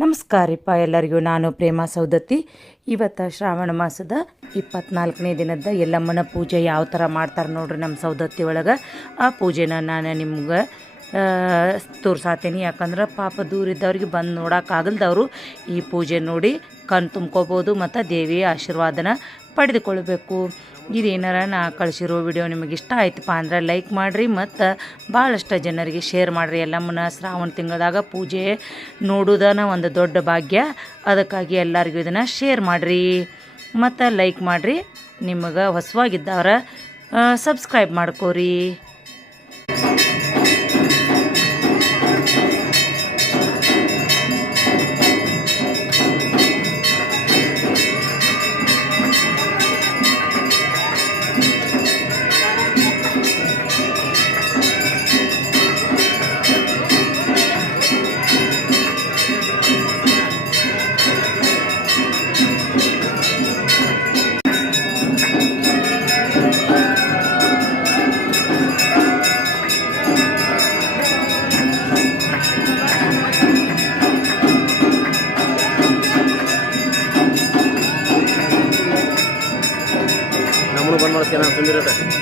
ನಮಸ್ಕಾರಪ್ಪ ಎಲ್ಲರಿಗೂ. ನಾನು ಪ್ರೇಮ ಸೌದತ್ತಿ. ಇವತ್ತು ಶ್ರಾವಣ ಮಾಸದ 24ನೇ ದಿನದ ಯಲ್ಲಮ್ಮನ ಪೂಜೆ ಯಾವ ಥರ ಮಾಡ್ತಾರೆ ನೋಡ್ರಿ ನಮ್ಮ ಸೌದತ್ತಿ ಒಳಗೆ. ಆ ಪೂಜೆನ ನಾನು ನಿಮ್ಗೆ ತೋರ್ಸಾತೀನಿ. ಯಾಕಂದ್ರೆ ಪಾಪ ದೂರ ಇದ್ದವ್ರಿಗೆ ಬಂದು ನೋಡೋಕ್ಕಾಗಲ್ದವರು ಈ ಪೂಜೆ ನೋಡಿ ಕಣ್ಣು ತುಂಬ್ಕೋಬೋದು ಮತ್ತು ದೇವಿಯ ಆಶೀರ್ವಾದನ ಪಡೆದುಕೊಳ್ಬೇಕು. ಇದೇನಾರ ನಾ ಕಳಿಸಿರೋ ವಿಡಿಯೋ ನಿಮಗೆ ಇಷ್ಟ ಆಯ್ತಪ್ಪ ಅಂದ್ರೆ ಲೈಕ್ ಮಾಡಿರಿ ಮತ್ತು ಭಾಳಷ್ಟು ಜನರಿಗೆ ಶೇರ್ ಮಾಡಿರಿ. ಯಲ್ಲಮ್ಮನ ಶ್ರಾವಣ ತಿಂಗಳದಾಗ ಪೂಜೆ ನೋಡೋದನ್ನ ಒಂದು ದೊಡ್ಡ ಭಾಗ್ಯ. ಅದಕ್ಕಾಗಿ ಎಲ್ಲರಿಗೂ ಇದನ್ನು ಶೇರ್ ಮಾಡಿರಿ ಮತ್ತು ಲೈಕ್ ಮಾಡಿರಿ. ನಿಮಗೆ ಹೊಸವಾಗಿದ್ದವ್ರ ಸಬ್ಸ್ಕ್ರೈಬ್ ಮಾಡ್ಕೋರಿ. ನಮ್ಮನ್ನು ಬಂದು ಮಾಡ್ತೀನಿ ನಾನು ತಂದಿರುತ್ತೆ.